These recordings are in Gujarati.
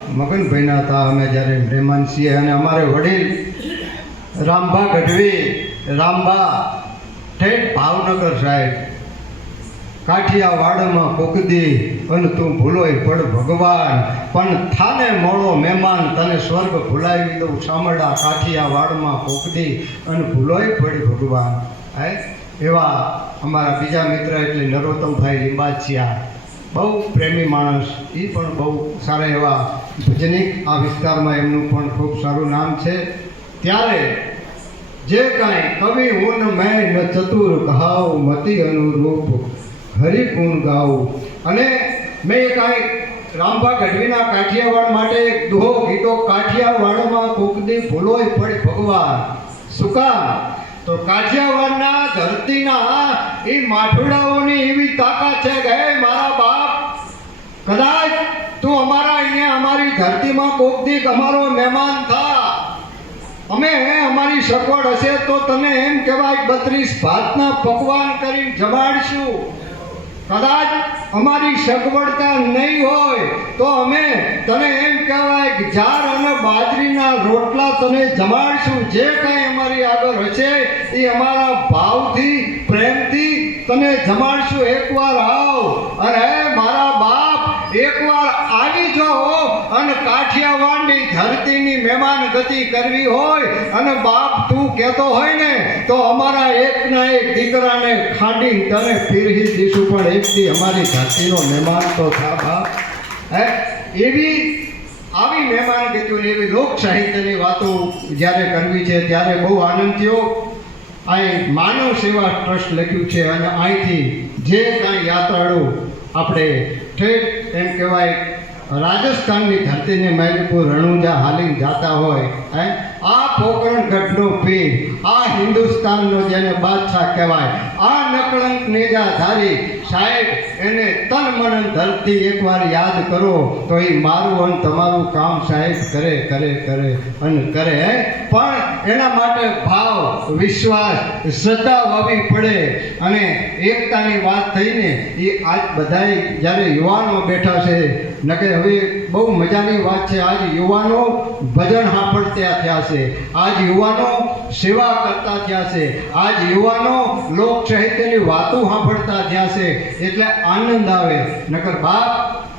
મગનભાઈના હતા અમે જ્યારે મહેમાન છીએ, અને અમારે વડીલ રામભા ગઢવી, રામભા ઠેઠ ભાવનગર સાહેબ, કાઠિયાવાડમાં કોકદી અને તું ભૂલોય પડ ભગવાન, પણ થાને મોળો મહેમાન તને સ્વર્ગ ભૂલાવી દઉં સામરડા, કાઠિયાવાડમાં કોકદી અને ભૂલોય પડ ભગવાન. હે એવા અમારા બીજા મિત્ર એટલે નરોત્તમભાઈ લીંબાચિયા, બહુ પ્રેમી માણસ, એ પણ બહુ સારા એવા ભજનિક, આ વિસ્તારમાં એમનું પણ ખૂબ સારું નામ છે. ત્યારે જે કાંઈ કવિ ઉન મેં ન ચતુર કહાવ મતિ અનુરૂપ હરિગુણ ગાઉં, અને મેં કાંઈ રામભા ગઢવીના કાઠિયાવાડ માટે એક દોહો કીધો, કાઠિયાવાડમાં કોકદી ભૂલોય પડે ભગવાન. શું કામ? તો કાઠિયાવાડના ધરતીના એ માઠુડાઓની એવી તાકાત છે કે હે મારા બાપ, કદાચ તું અમારા અહીંયા અમારી ધરતીમાં કોક દીક અમારો મહેમાન થા, અમે અમારી સગવડ હશે તો તને એમ કહેવાય 32 ભાતના પકવાન કરીને જમાડશું. કદાચ અમારી સગવડતા નહીં હોય તો અમે તને એમ કહેવાય કે જાર અને બાજરીના રોટલા તને જમાડશું. જે કંઈ અમારી આગળ હશે એ અમારા ભાવથી, પ્રેમથી તને જમાડશું. એકવાર આવ અને મારા બાપ, એકવાર આવી જાઓ અને કાઠિયાવાડની ધરતીની મહેમાન ગતિ કરવી હોય અને બાપ તું કહેતો હોય ને તો અમારા એકના એક દીકરાને ખાંડી તને પીરહી દઈશું, પણ એકથી અમારી ધરતીનો મહેમાન તો થા બાપ. હે એવી આવી મહેમાન ગતિઓની, એવી લોક સાહિત્યની વાતો જ્યારે કરવી છે ત્યારે બહુ આનંદ થયો. અહીં માનવ સેવા ટ્રસ્ટ લખ્યું છે, અને અહીંથી જે કાંઈ યાત્રાળુ આપણે ઠેઠ એમ કહેવાય રાજસ્થાનની ધરતીને માલિપુર રણુજા હાલીને જાતા હોય, આ પોકરણગઢનો પીર, આ હિન્દુસ્તાનનો જેને બાદશાહ કહેવાય, આ નકળંક નેજાધારી સાહેબ, એને તન મન ધરતી એકવાર યાદ કરો તો એ મારું અને તમારું કામ સાહેબ કરે કરે કરે અને કરે. પણ એના માટે ભાવ, વિશ્વાસ, શ્રદ્ધા હોવી પડે. અને એકતાની વાત થઈને એ આજ બધાય જ્યારે યુવાનો બેઠા છે, નકે હવે બહુ મજાની વાત છે, આજ યુવાનો ભજન સાંભળતા થયા છે, આજ યુવાનો સેવા કરતા થયા છે, આજ યુવાનો લોક સાહિત્યની વાતો સાંભળતા થયા છે, એટલે આનંદ આવે. નકર બાપ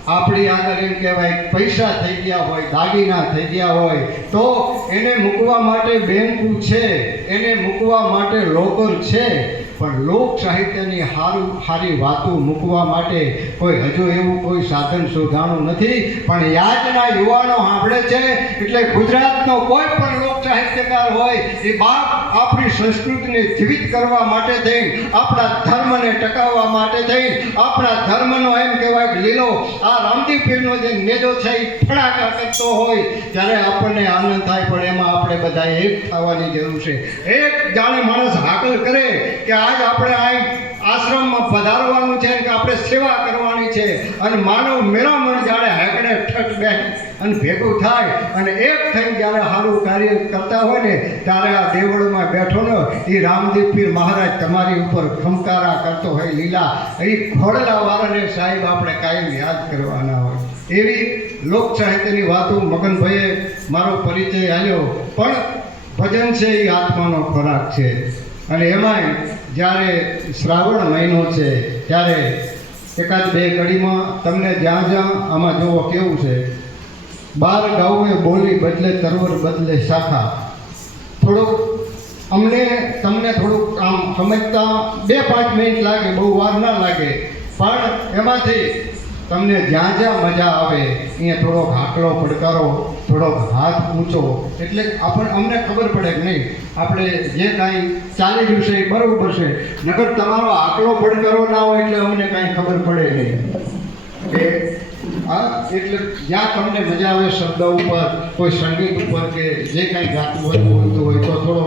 આપણી આગળ એમ કહેવાય પૈસા થઈ ગયા હોય, દાગીના થઈ ગયા હોય તો એને મૂકવા માટે બેંકું છે, એને મૂકવા માટે લોકર છે, પણ લોક સાહિત્યની સારી વાતો મૂકવા માટે કોઈ હજુ એવું કોઈ સાધન શોધાણું નથી. પણ યાદના યુવાનો સાંભળે છે એટલે ગુજરાતનો કોઈ પણ લોક સાહિત્યકાર હોય એ બાપ આપણી સંસ્કૃતિને જીવિત કરવા માટે થઈ, આપણા ધર્મને ટકાવવા માટે થઈ, આપણા ધર્મનો એમ કહેવાય લીલો આ રામજી પીરનો જે નેજો છે એ ફડાકા કરતો હોય ત્યારે આપણને આનંદ થાય. પણ એમાં આપણે બધા એક થવાની જરૂર છે. એક જાણે માણસ હાકલ કરે કે આજ આપણે અહીં આશ્રમમાં પધારવાનું છે કે આપણે સેવા કરવાની છે, અને માનવ મેળામણ જ્યારે હાકડે ઠઠ બે અને ભેગું થાય અને એક થઈને જ્યારે સારું કાર્ય કરતા હોય ને ત્યારે આ દેવળમાં બેઠો ને એ રામદેવ પીર મહારાજ તમારી ઉપર ખમકારા કરતો હોય લીલા, એ ખોડલા વાળાને સાહેબ આપણે કાયમ યાદ કરવાના હોય. એવી લોક સાહિત્યની વાતો મગનભાઈએ મારો પરિચય આપ્યો. પણ ભજન છે એ આત્માનો ખોરાક છે, અને એમાંય જ્યારે શ્રાવણ મહિનો છે ત્યારે એકાદ બે કડીમાં તમને જ્યાં જ્યાં આમાં જોવો કેવું છે, 12 ગાઉએ બોલી બદલે તરવર બદલે શાખા. થોડુંક અમને તમને થોડુંક આમ સમજતા 2-5 મિનિટ લાગે, બહુ વાર ના લાગે, પણ એમાંથી તમને જ્યાં જ્યાં મજા આવે અહીંયા થોડોક હાકલો પડકારો, થોડોક હાથ ઊંચો, એટલે અમને ખબર પડે કે નહીં આપણે જે કાંઈ ચાલી રહ્યું છે એ બરાબર છે. નકર તમારો હાકલો પડકારો ના હોય એટલે અમને કાંઈ ખબર પડે નહીં કે એટલે જ્યાં તમને મજા આવે શબ્દ ઉપર, કોઈ સંગીત ઉપર કે જે કાંઈ ગાતું હોય બોલતું હોય તો થોડો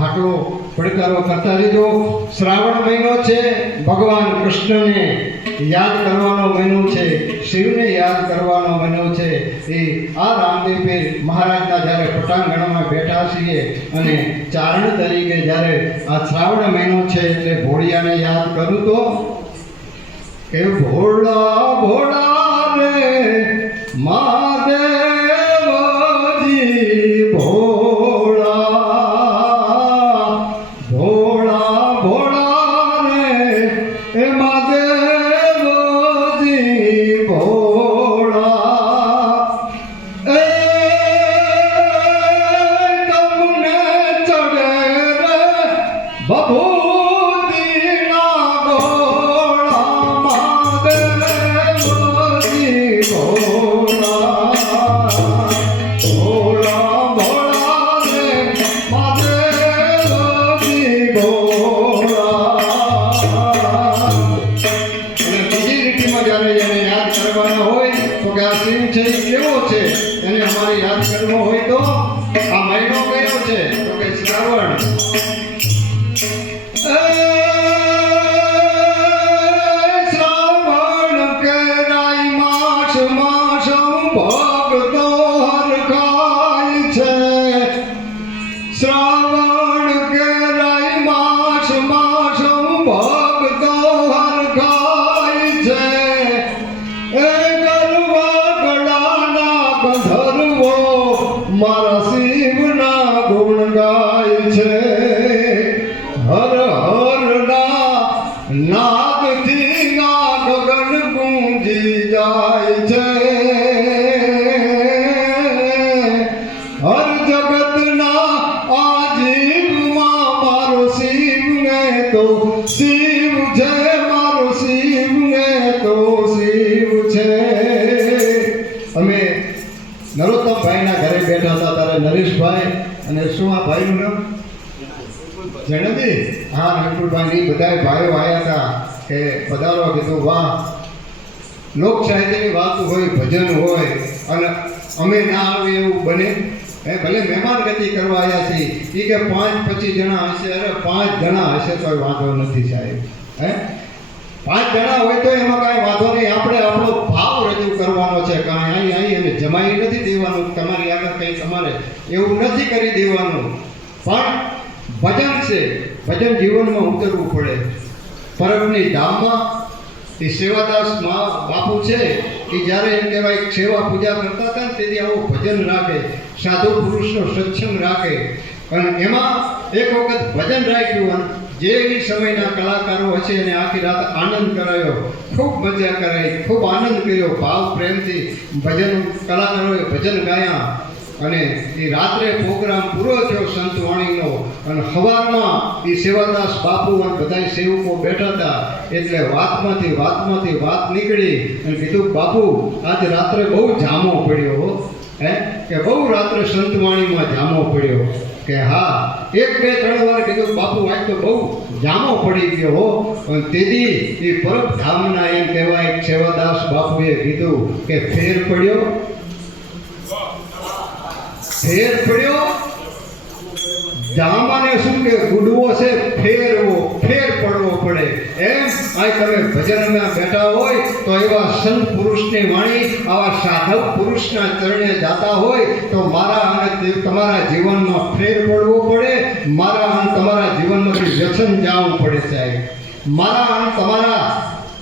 હાકલો પડકારો કરતા રહેજો. શ્રાવણ મહિનો છે, ભગવાન કૃષ્ણને યાદ કરવાનો મહિનો છે, શિવને યાદ કરવાનો મહિનો છે. એ આ રામદેવ પીર મહારાજના જ્યારે પટાંગણમાં બેઠા છીએ અને ચારણ તરીકે જ્યારે આ શ્રાવણ મહિનો છે એટલે ભોળિયાને યાદ કરું તો કે ભોળા ભોળા રે મહાદેવ છે એને અમારી યાદ કરવો હોય તો આ મહિનો કયો છે તો કે શ્રાવણ. શ્રાવણ કેરાઈ માસ માસો ભક્તો હરખાય છે. શ્રાવણ કેરાઈ માસ માસો ભક્તો હરખાય છે. એ ગરવા ગળાના ગંધર્વો મારા શિવના ગુણ ગાય છે. હર હર ના નાદથી ના ગગન ગુંજી જાય છે. હર જગતના આ જીવમાં મારો શિવ ને તો શિવ છે. મારો શિવ ને તો શિવ છે. અમે નરોત્તમભાઈના ઘરે બેઠા હતા ત્યારે નરેશભાઈ અને શું આ ભાઈનું નામ જણદી હા વિપુલભાઈ બધા ભાઈઓ આવ્યા હતા કે પધારો. કીધું વાહ લોક સાહિત્યની વાત હોય ભજન હોય અને અમે ના આવે એવું બને. ભલે મહેમાન ગતિ કરવા આવ્યા છીએ એ કે 5-25 જણા હશે. અરે 5 જણા હશે તો વાંધો નથી સાહેબ. 5 જણા હોય તો એમાં કાંઈ વાંધો નહીં. આપણે આપણો ભાવ રજૂ કરવાનો છે. કાંઈ અહીં અને જમાઈ નથી દેવાનું. તમારી આગળ કંઈ તમારે એવું નથી કરી દેવાનું. પણ ભજન છે. ભજન જીવનમાં ઉતરવું પડે. પરબની ધામમાં એ સેવાદાસ બાપુ છે એ જ્યારે એમ કહેવાય સેવા પૂજા કરતા હતા ને તેથી આવું ભજન રાખે, સાધુ પુરુષનો સત્સંગ રાખે. અને એમાં એક વખત ભજન રાખ્યું. જે એ સમયના કલાકારો હશે એને આખી રાત આનંદ કરાયો, ખૂબ મજા કરાઈ, ખૂબ આનંદ કર્યો. ભાવ પ્રેમથી ભજન કલાકારોએ ભજન ગાયા. અને એ રાત્રે પ્રોગ્રામ પૂરો થયો સંતવાણીનો. અને સવારમાં એ સેવાદાસ બાપુ અને બધા સેવકો બેઠા હતા. એટલે વાતમાંથી વાત નીકળી અને કીધું બાપુ આજ રાત્રે બહુ જામો પડ્યો. કે બહુ રાત્રે સંતવાણીમાં જામો પડ્યો. કે હા 1-2-3 વાર કીધું બાપુ આજ તો બહુ જામો પડી ગયો હો. અને તેથી એ પરબ ધામના એમ કહેવાય સેવાદાસ બાપુએ કીધું કે ફેર પડ્યો. ફેર પડ્યો. જામાને શું કે ગુડવો છે ફેરવો, ફેર પડવો પડે. એમ આ તમે ભજનમાં બેઠા હોય તો એવા સંત પુરુષની વાણી આવા સાધક પુરુષના ચરણે જાતા હોય તો મારા અને તમારા જીવનમાં ફેર પડવો પડે. મારા અને તમારા જીવનમાંથી વ્યસન જવું પડે સાહેબ. મારા અને તમારા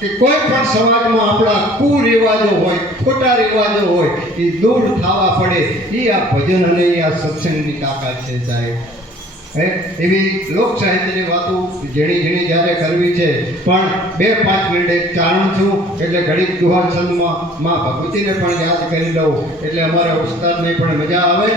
કે કોઈ પણ સમાજમાં આપણા કુરિવાજો હોય, ખોટા રિવાજો હોય એ દૂર થવા પડે. એ આ ભજન અને આ સત્સંગની તાકાત છે સાહેબ. એવી લોક સાહિત્યની વાતો ઝીણી જ્યારે કરવી છે. પણ 2-5 મિનિટ એક ચારણ છું એટલે ઘડીક દુહા છંદમાં માં ભગવતીને પણ યાદ કરી લઉં એટલે અમારા ઉસ્તાદને પણ મજા આવે.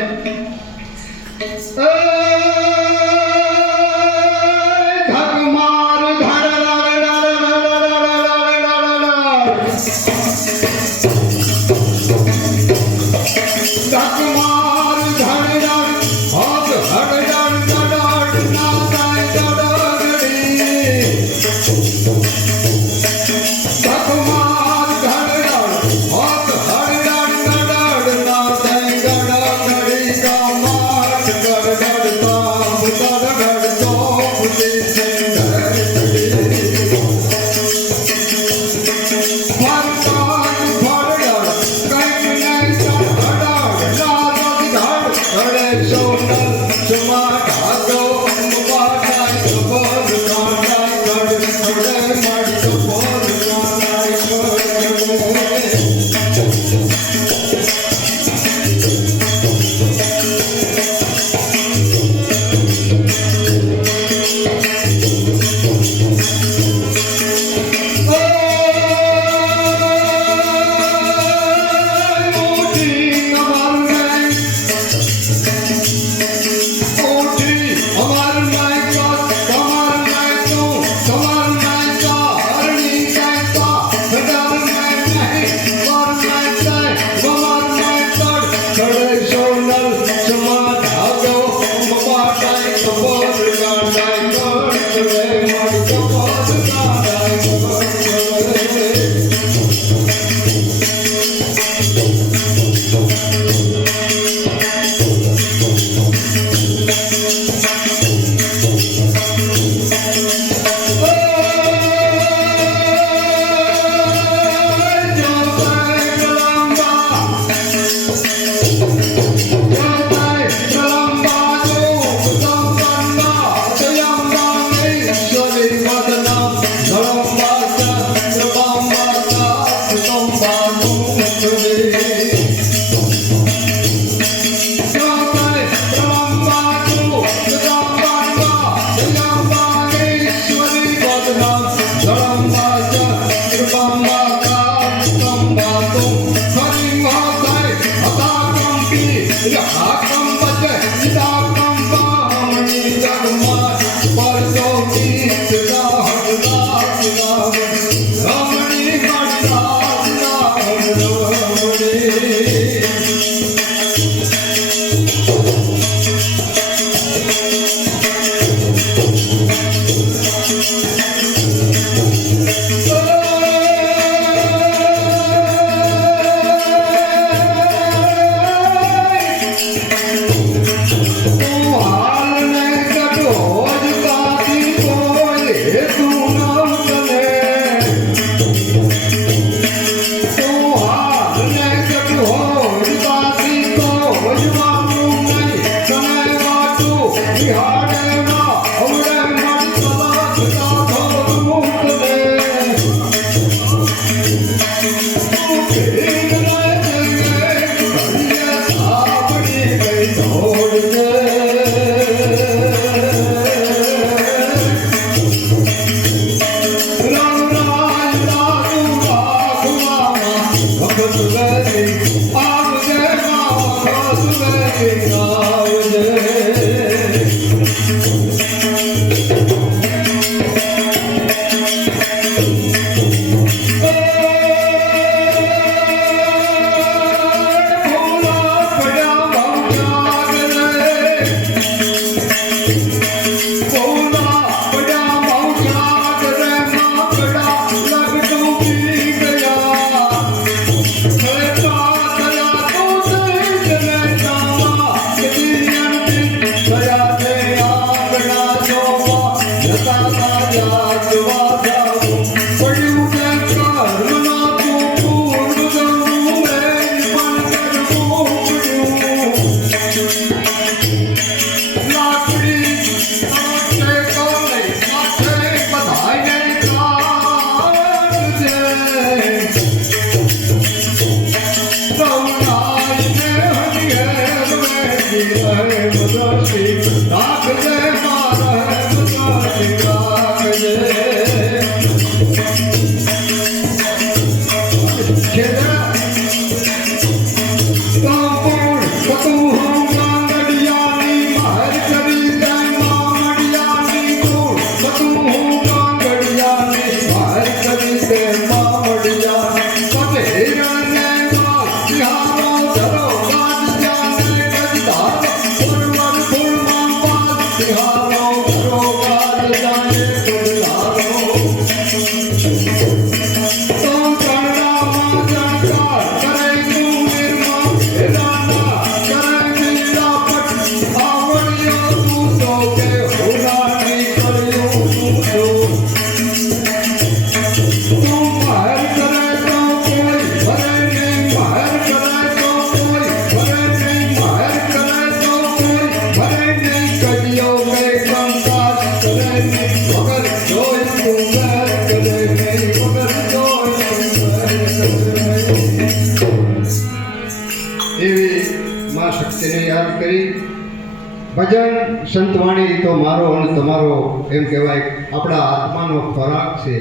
ભજન સંતવાણી તો મારો અને તમારો એમ કહેવાય આપણા આત્માનો ખોરાક છે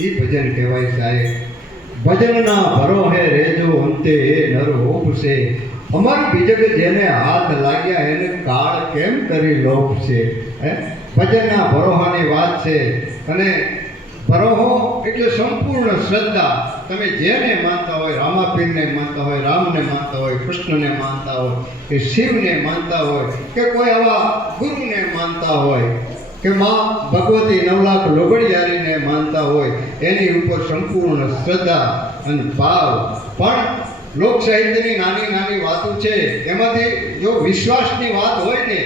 એ ભજન કહેવાય સાહેબ ભજનના ભરોહે રેજો અંતે એ નર ઓપશે અમર બીજક જેને હાથ લાગ્યા એને કાળ કેમ કરી લોપશે ભજનના ભરોહાની વાત છે અને ભરોહો એટલે સંપૂર્ણ શ્રદ્ધા તમે જેને માનતા હોય રામાપીરને માનતા હોય રામને માનતા હોય કૃષ્ણને માનતા હોય કે શિવને માનતા હોય કે કોઈ આવા ગુરુને માનતા હોય કે માં ભગવતી નવલાખ લોગડિયારીને માનતા હોય એની ઉપર સંપૂર્ણ શ્રદ્ધા અને ભાવ પણ લોક સાહિત્યની નાની નાની વાતો છે એમાંથી જો વિશ્વાસની વાત હોય ને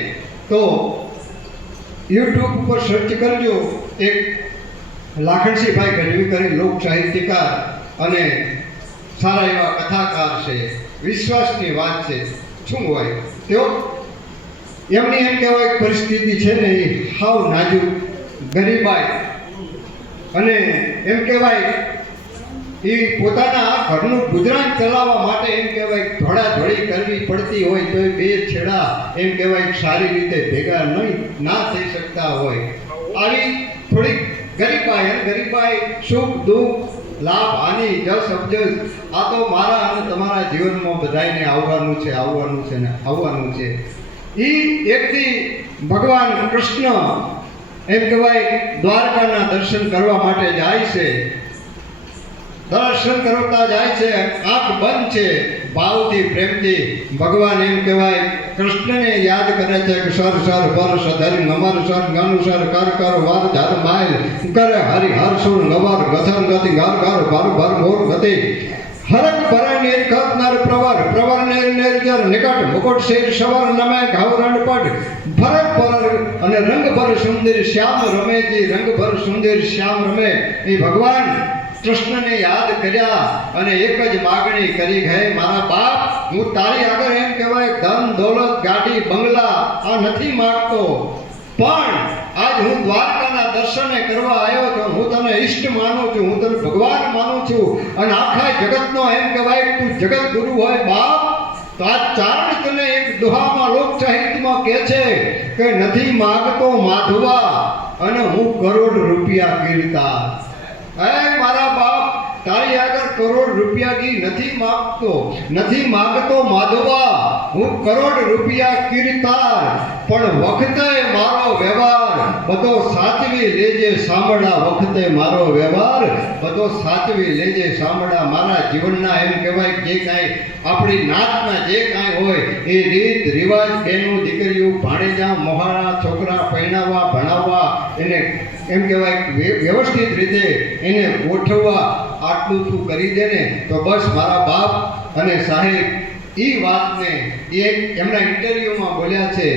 તો યુટ્યુબ ઉપર સર્ચ કરજો એક લાખણસિંહભાઈ ગઢવી કરી લોક સાહિત્યકાર અને સારા એવા કથાકાર છે વિશ્વાસની વાત છે શું હોય તેઓ એમની એમ કહેવાય પરિસ્થિતિ છે ને એ હાવ નાજુક ગરીબાઈ અને એમ કહેવાય એ પોતાના ઘરનું ગુજરાન ચલાવવા માટે એમ કહેવાય ધોળાધોળી કરવી પડતી હોય તો બે છેડા એમ કહેવાય સારી રીતે ભેગા ના થઈ શકતા હોય આવી થોડીક ગરીબાઈ સુખ દુઃખ લાભ હાનિ જસ અબજસ આ તો મારા અને તમારા જીવનમાં બધાને આવવાનું છે આવવાનું છે ને આવવાનું છે. એ એકથી ભગવાન કૃષ્ણ એમ કહેવાય દ્વારકાના દર્શન કરવા માટે જાય છે. દર્શન કરતા જાય છે, આંખ બંધ છે, ભાવથી પ્રેમથી ભગવાન એમ કહેવાય કૃષ્ણને યાદ કરે છે કે સર સર પર સધર નમર સર ગનુ સર કર કર વાર ધર માઇલ કરે હરિ હર સુર નવર ગથન ગતિ ગર ગર ભર ભર મોર ગતિ હરક પર નિર્ગત નર પ્રવર પ્રવર નિર્જર નિકટ મુકુટ શેર સવર નમે ઘાવ રણપટ ભરત પર અને રંગ ભર સુંદર શ્યામ રમેજી રંગ ભર સુંદર શ્યામ રમે. એ ભગવાન કૃષ્ણને યાદ કર્યા અને એક જ માગણી કરી ગયે, મારા બાપ હું તારી આગળ એમ કહેવાય ધન દોલત ગાડી બંગલા આ નથી માગતો, પણ આજ હું દ્વારકાના દર્શને કરવા આવ્યો તો હું તને ઈષ્ટ માનું છું, હું તને ભગવાન માનું છું અને આખા જગતનો એમ કહેવાય તું જગત ગુરુ હોય બાપ. તો આ ચારણ તને એક દુહામાં લોક સાહિત્યમાં કહે છે કે નથી માગતો માધવા અને હું કરોડ રૂપિયા કીર્તા. હે મારા બાપ તારી આગળ કરોડ રૂપિયા કી નથી માગતો માધવા, હું કરોડ રૂપિયા કીર્તાર, પણ વખતે મારો વ્યવહાર બધો સાચવી લેજે સાંભળા, વખતે મારો વ્યવહાર બધો સાચવી લેજે સાંભળા. મારા જીવનના એમ કહેવાય જે કાંઈ આપણી નાતના જે કાંઈ હોય એ રીત રિવાજ બહેનો દીકરીઓ ભાણેજા મોહાણા છોકરા પહેણાવવા ભણાવવા એને એમ કહેવાય વ્યવસ્થિત રીતે એને ગોઠવવા આટલું તું કરી દે ને તો બસ મારા બાપ. અને સાહેબ એ વાતને એ એમના ઇન્ટરવ્યૂમાં બોલ્યા છે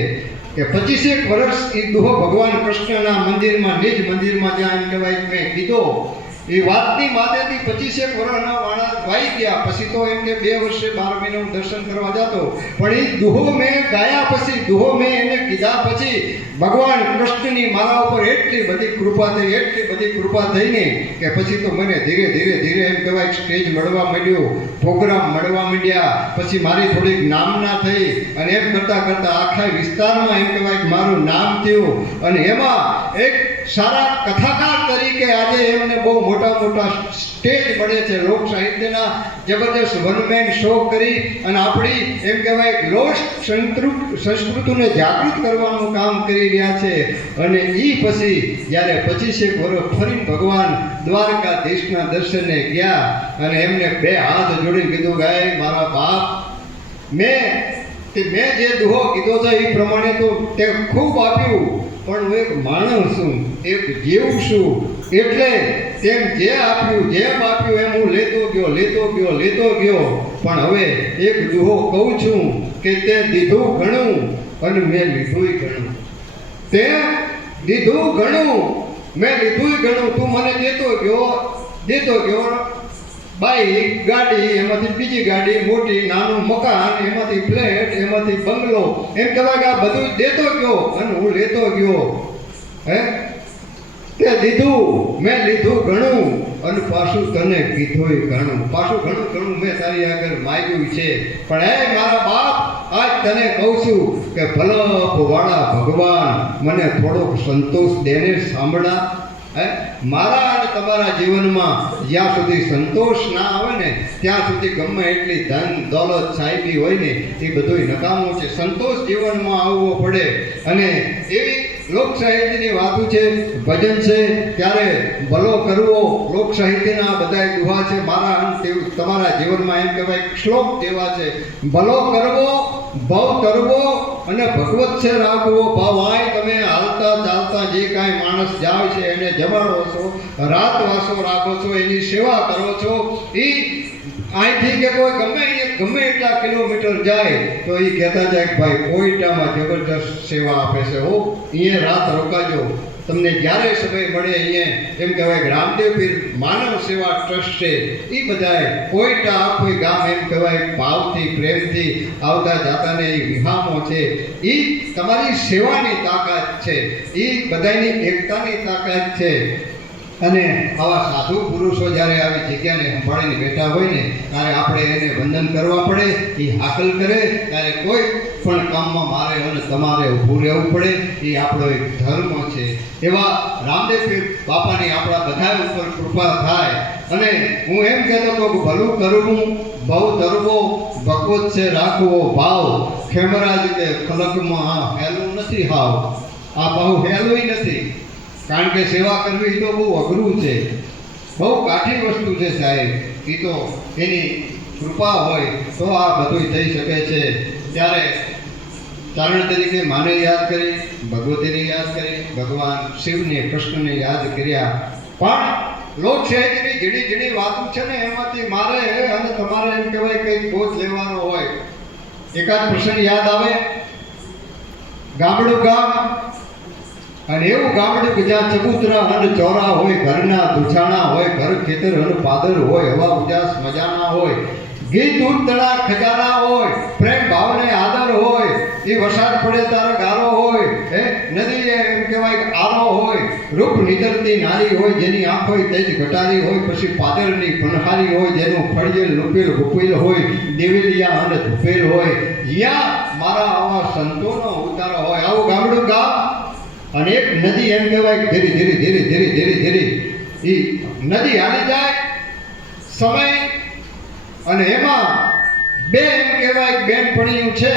કે 25 વર્ષ એ દુહો ભગવાન કૃષ્ણના મંદિરમાં નિજ મંદિરમાં જ્યાં એમ કહેવાય મેં કીધો એ વાતની માથેથી 25 વર્ષના માણસ વાઈ ગયા. પછી તો એમ કે 2 વર્ષે 12 મહિને હું દર્શન કરવા જતો, પણ એ દુહો મેં ગાયા પછી દુહો મેં એને કીધા પછી ભગવાન કૃષ્ણની મારા ઉપર એટલી બધી કૃપા થઈને કે પછી તો મને ધીરે ધીરે એમ કહેવાય સ્ટેજ મળવા માંડ્યો, પ્રોગ્રામ મળવા માંડ્યા, પછી મારી થોડીક નામના થઈ અને એમ કરતાં આખા વિસ્તારમાં એમ કહેવાય મારું નામ થયું. અને એમાં એક સારા કથાકાર તરીકે આજે એમને બહુ મોટા સ્ટેજ મળે છે. લોક સાહિત્યના જબરદસ્ત વન મેન શો કરી અને આપણી એમ કહેવાય લોક સંસ્કૃતિને જાગૃત કરવાનું કામ કરી રહ્યા છે. અને એ પછી જ્યારે 25 વર્ષ ફરી ભગવાન દ્વારકાધીશના દર્શને ગયા અને એમને 2 હાથ જોડીને કીધું ગાય મારા બાપ મેં જે દુહો કીધો છે એ પ્રમાણે તો તે ખૂબ આપ્યું, પણ હું એક માણસ છું, એક જીવ છું, એટલે તેમ જેમ આપ્યું એમ હું લેતો ગયો. પણ હવે એક દુહો કહું છું કે તે દીધું ઘણું અને મેં લીધુંય ઘણું. તે દીધું ઘણું મેં લીધુંય ઘણું. તું મને દેતો ગયો બાઈક ગાડી, એમાંથી બીજી ગાડી, મોટી નાનું મકાન, એમાંથી ફ્લેટ, એમાંથી બંગલો, એમ કહેવાય કે આ બધું દેતો ગયો અને હું લેતો ગયો. હે તે દીધું મેં લીધું ઘણું અને પાછું તને કીધુંય ઘણું. પાછું ઘણું મેં તારી આગળ માગ્યું છે. પણ હે મારા બાપ આજ તને કહું છું કે ભલપવાળા ભગવાન મને થોડોક સંતોષ દેને સાંભળા. મારા અને તમારા જીવનમાં જ્યાં સુધી સંતોષ ના આવે ને ત્યાં સુધી ગમે એટલી ધન દોલત સાહેબી હોય ને એ બધું નકામું છે. સંતોષ જીવનમાં આવવો પડે. અને એવી લોક સાહિત્યની વાતો છે, ભજન છે, ત્યારે ભલો કરવો લોક સાહિત્યના બધા દુહા છે. મારા તમારા જીવનમાં એમ કહેવાય શ્લોક જેવા છે, ભલો કરવો ભવ તરવો અને ભગવત છે રાખવો. ભાવ આય તમે હાલતા ચાલતા જે કાંઈ માણસ જાય છે એને જમાડો છો, રાતવાસો રાખો છો, એની સેવા કરો છો. એ અહીંથી કે કોઈ ગમે એટલા કિલોમીટર જાય તો એ કહેતા જાય કે ભાઈ કોઈટામાં જબરદસ્ત સેવા આપે છે, હો અહીંયા રાત રોકાજો, તમને જ્યારે સમય મળે અહીંયા એમ કહેવાય રામદેવ પીર માનવ સેવા ટ્રસ્ટ છે. એ બધાએ કોઈટા કોઈ ગામ એમ કહેવાય ભાવથી પ્રેમથી આવતા જાતાને એ વિહામો છે. એ તમારી સેવાની તાકાત છે, એ બધાની એકતાની તાકાત છે. અને આવા સાધુ પુરુષો જ્યારે આવી જગ્યાને સંભાળીને બેઠા હોય ને ત્યારે આપણે એને વંદન કરવા પડે. એ હાકલ કરે ત્યારે કોઈ પણ કામમાં મારે અને તમારે ઊભું રહેવું પડે. એ આપણો એક ધર્મ છે. એવા રામદેવ પીર બાપાની આપણા બધા ઉપર કૃપા થાય અને હું એમ કહેતો હતો કે ભલું કરવું બહુ તરવો ભગવત છે રાખવો ભાવ ખેમરાજ કે ખલકમાં આ હેલું નથી હાવ આ બહુ હેલું નથી કારણ કે સેવા કરવી તો બહુ અઘરું છે બહુ કાઠી વસ્તુ છે સાહેબ એ તો એની કૃપા હોય તો આ બધું થઈ શકે છે ત્યારે ચારણ તરીકે માને યાદ કરી ભગવતીને યાદ કરી ભગવાન શિવને કૃષ્ણને યાદ કર્યા પણ લોકશાહીની ઘણી ઘણી વાતો છે ને એમાંથી મારે અને તમારે એમ કહેવાય કંઈક બોધ લેવાનો હોય એકાદ પ્રસંગ યાદ આવે ગામડું ગામ અને એવું ગામડું કે જ્યાં ચબૂતરા અને ચોરા હોય ઘરના દુછાણા હોય ઘર ખેતર અને પાદર હોય હવા ઉજાસ મજાના હોય ગીત ઉતળા ખજાના હોય પ્રેમ ભાવને આદર હોય એ વરસાદ પડે તારે ગારો હોય હે નદી એમ કહેવાય કે આરો હોય રૂપ નિતરતી નારી હોય જેની આંખ હોય તેજ ઘટારી હોય પછી પાદરની પનહારી હોય જેનું ફળિયેલ લુપેલ ગુપેલ હોય દેવેલિયા અને ધુપેલ હોય જ્યાં મારા આવા સંતોનો ઉતારો હોય આવું ગામડું ગામ અને એક નદી એમ કહેવાય ધીરે ધીરે ધીરે ધીરે ધીરે ધીરે એ નદી હાલી જાય સમય અને એમાં બે એમ કહેવાય બેનપણીઓ છે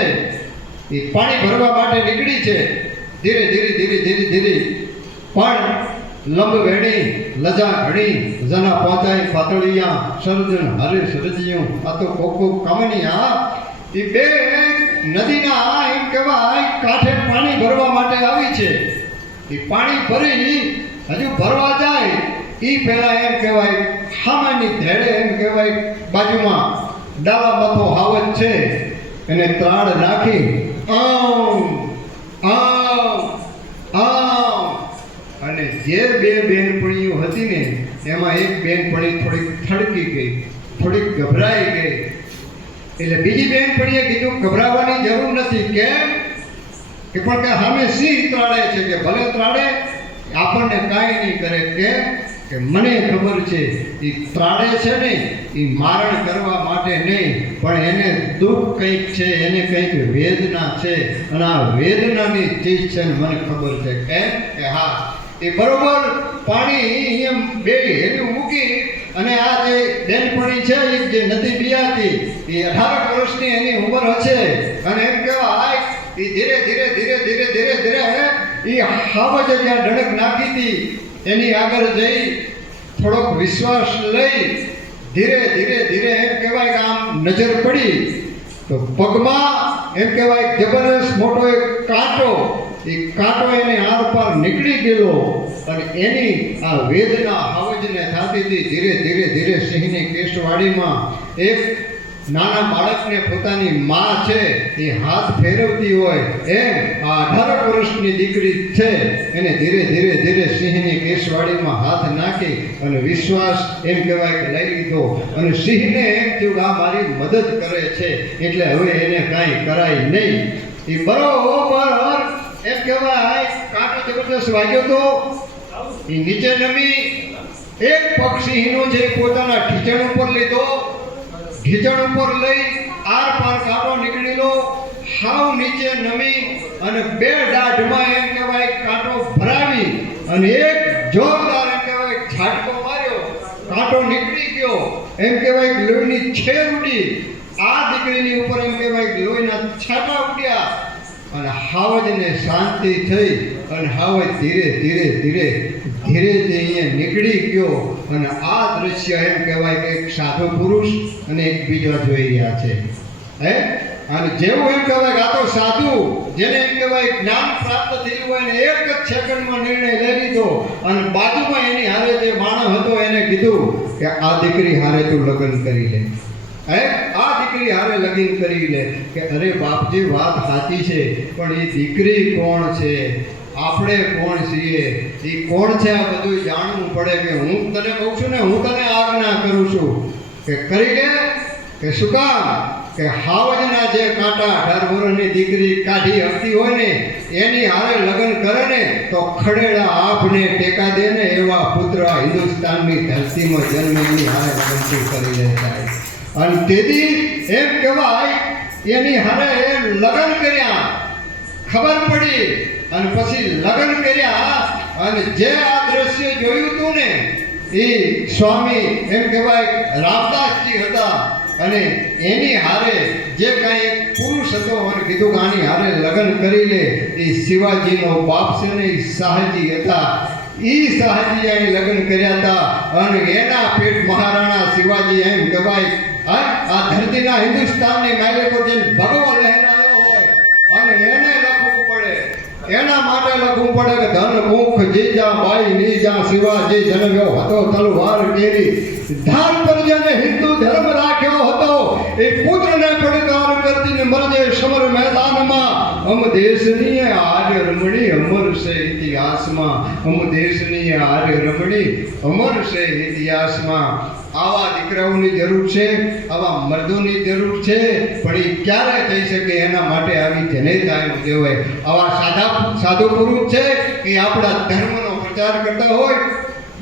એ પાણી ભરવા માટે નીકળી છે ધીરે ધીરે ધીરે ધીરે ધીરે પણ લંબ વેણી લજા ઘણી જના પહોંચાય પાતળિયા સરજન હરે સરજિયું આ તો કોકો કામનિયા એ બે નદીના એમ કહેવાય કાંઠે પાણી ભરવા માટે આવી છે એ પાણી ભરી હજુ ભરવા જાય એ પહેલા એમ કહેવાય હામાની ધેડે એમ કહેવાય બાજુમાં ડાલા મથો હાવત છે એને ત્રાડ નાખી આમ આમ આમ અને જે બે બેનપણીઓ હતી ને એમાં એક બેનપણી થોડીક થડકી ગઈ થોડીક ગભરાઈ ગઈ એટલે બીજી બેનપણીએ કીધું ગભરાવાની જરૂર નથી કેમ કે પણ કે સામે સિંહ ત્રાડે છે કે ભલે ત્રાડે આપણને કાંઈ નહીં કરે કેમ કે મને ખબર છે એ ત્રાડે છે ને એ મારણ કરવા માટે નહીં પણ એને દુઃખ કંઈક છે એને કંઈક વેદના છે અને આ વેદનાની ચીજ છે ને મને ખબર છે કેમ કે હા એ બરોબર પાણી એમ બે હેલું મૂકી અને આ જે બેનપણી છે એ જે નથી બિયાતી એ 18 વર્ષની એની ઉંમર હશે અને એમ કહેવાય એ ધીરે ધીરે ધીરે ધીરે ધીરે ધીરે એ હાવજ જ્યાં ડણક નાખી હતી એની આગળ જઈ થોડોક વિશ્વાસ લઈ ધીરે ધીરે ધીરે એમ કહેવાય કે આમ નજર પડી તો પગમાં એમ કહેવાય જબરદસ્ત મોટો એક કાંટો એ કાંટો એને આર પાર નીકળી ગયેલો અને એની આ વેદના હાવજને થતી હતી ધીરે ધીરે ધીરે સિંહની કેશવાડીમાં એક નાના બાળકને પોતાની માં છે એ હાથ ફેરવતી હોય એમ આ 18 વર્ષની દીકરી છે એને ધીરે ધીરે ધીરે સિંહની કેશવાડીમાં હાથ નાખી અને વિશ્વાસ એમ કહેવાય કે લઈ લીધો અને સિંહને એમ થયું આ મારી મદદ કરે છે એટલે હવે એને કાંઈ કરાય નહીં એ બરોબર એમ કહેવાય કાંટો જબરદસ્ત વાગ્યો તો એ નીચે નમી એક પગ સિંહનો છે પોતાના ઢીચણ ઉપર લીધો ઢીચણ ઉપર લઈ આર પાર કાંટો નીકળેલો હાવ નીચે નમી અને બે દાઢમાં એમ કહેવાય કાંટો ભરાવી અને એક જોરદાર એમ કહેવાય ઝાટકો માર્યો કાંટો નીકળી ગયો એમ કહેવાય લોહીની છેર ઉડી આ દીકરીની ઉપર એમ કહેવાય લોહીના છાંટા ઉડ્યા અને હાવજને શાંતિ થઈ અને હાવજ ધીરે ધીરે ધીરે ધીરેથી અહીંયા નીકળી ગયો અને આ દ્રશ્ય એમ કહેવાય કે એક સાધુ પુરુષ અને એક બીજો જોઈ રહ્યા છે હે અને જેવું એમ કહેવાય કે આ તો સાધુ જેને એમ કહેવાય જ્ઞાન પ્રાપ્ત થયું હોય ને એક જ સેકન્ડમાં નિર્ણય લઈ લીધો અને બાજુમાં એની હારે જે માણસ હતો એને કીધું કે આ દીકરી હારે તું લગ્ન કરી લે હે આ દીકરી હારે લગ્ન કરી લે કે અરે બાપજી વાત સાચી છે પણ એ દીકરી કોણ છે આપણે કોણ છીએ એ કોણ છે આ બધું જાણવું પડે કે હું તને કહું છું ને હું તને આજ્ઞા કરું છું કે કરી લે કે શું કામ કે હાવજના જે કાંટા 18 વર્ષની દીકરી કાઢી હકતી હોય ને એની હારે લગ્ન કરે ને તો ખડેડા આપને ટેકા દે ને એવા પુત્ર હિન્દુસ્તાનની ધરતીમાં જન્મેની હારે લગ્ન કરી લેતા અને તેથી એમ કહેવાય એની હારે લગ્ન કર્યા ખબર પડી અને પછી લગ્ન કર્યા અને જે આ દ્રશ્ય જોયું હતું ને એ સ્વામી એમ કહેવાય રામદાસજી હતા અને એની હારે જે કાંઈ એક પુરુષ હતો અને કીધું કે આની હારે લગ્ન કરી લે, એ શિવાજીનો બાપ છે ને એ શાહજી હતા. એ શાહજી અહીં લગ્ન કર્યા હતા અને એના પેટ મહારાણા શિવાજી એમ કહેવાય આ ધરતીના હિન્દુસ્તાનની માલિકો જે ભગવો લહેરાયો હોય અને એને લખવું પડે, એના માટે લખવું પડે કે ધન મુખ જીજા બાઈ નીજા શિવાજી જન્મ્યો હતો તલવાર કેરી ધાર પર જેને હિન્દુ ધર્મ રાખ્યો હતો એ પુત્રને પડકાર કરતીને મરજે સમર મેદાનમાં. અમ દેશની આર્ય રમણી અમર છે ઇતિહાસમાં, અમ દેશની આર્ય રમણી અમર છે ઇતિહાસમાં. આવા દીકરાઓની જરૂર છે, આવા મર્દોની જરૂર છે, પણ એ ક્યારે થઈ શકે એના માટે આવી જનેતા એમ કહેવાય. આવા સાધુ પુરુષ છે કે આપણા ધર્મનો પ્રચાર કરતા હોય,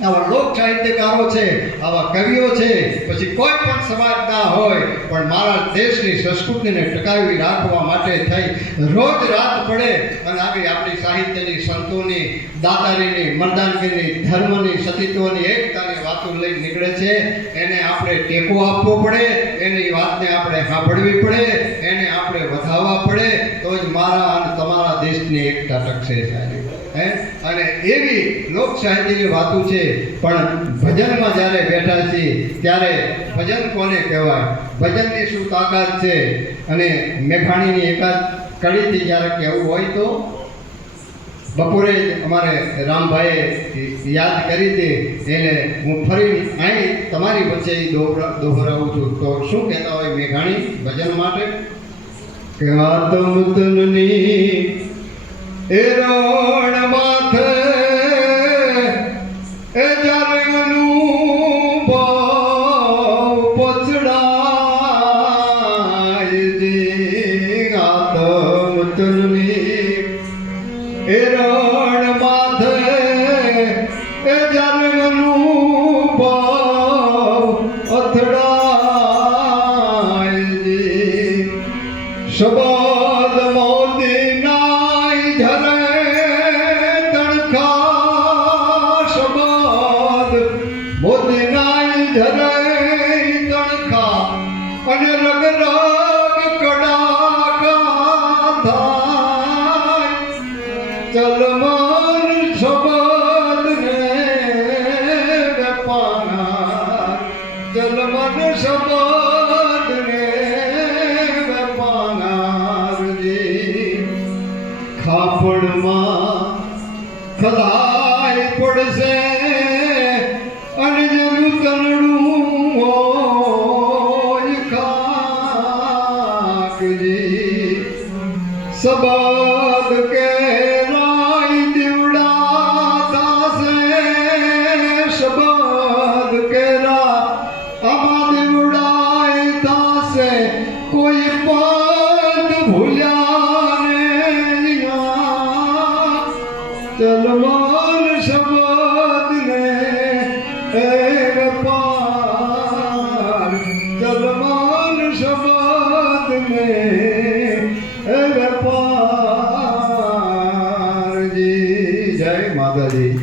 આવા લોક સાહિત્યકારો છે, આવા કવિઓ છે, પછી કોઈ પણ સમાજના હોય, પણ મારા દેશની સંસ્કૃતિને ટકાવી રાખવા માટે થઈ રોજ રાત પડે અને આવી આપણી સાહિત્યની, સંતોની, દાતારીની, મર્દાનગીની, ધર્મની, સતીત્વની, એકતાની વાતો લઈ નીકળે છે. એને આપણે ટેકો આપવો પડે, એની વાતને આપણે સાંભળવી પડે, એને આપણે વધાવવા પડે, તો જ મારા અને તમારા દેશની એકતા ટકશે સાહેબ. અને એવી લોક સાહિત્યની વાતો છે. પણ ભજનમાં જ્યારે બેઠા છીએ ત્યારે ભજન કોને કહેવાય, ભજનની શું તાકાત છે. અને મેઘાણીની એકાદ કડીથી જ્યારે કહેવું હોય તો બપોરે અમારે રામભાઈએ યાદ કરી હતી, એને હું ફરી અહીં તમારી વચ્ચે દોહરાવું છું. તો શું કહેતા હોય મેઘાણી ભજન માટે કે આતમતનની એ રણ માથે એ જરનું ભાવ પછડાય જે આતમતનની એ રણ માથે એ જરનું ભાવ અથડાય જે શબદ મોતી નાય ધરે તણખા, શબદ મોતી નાય ધરે તણખા અને રગ રગ કડાકા થાય. ચલમન શબદ ને વેપાના, ચલમન શબદ ને ખાપડમાં ખલાય પડશે અને જેનું તલડું હોય ખાકજી. સબદ કે રાય દીવડા થશે, શબદ કે આમાં દીવડાય થશે. કોઈ પદ ભૂલ્યા ચલમન શબદ ને વેપાર, ચલમન શબદ ને વેપાર. જી જય માતાજી.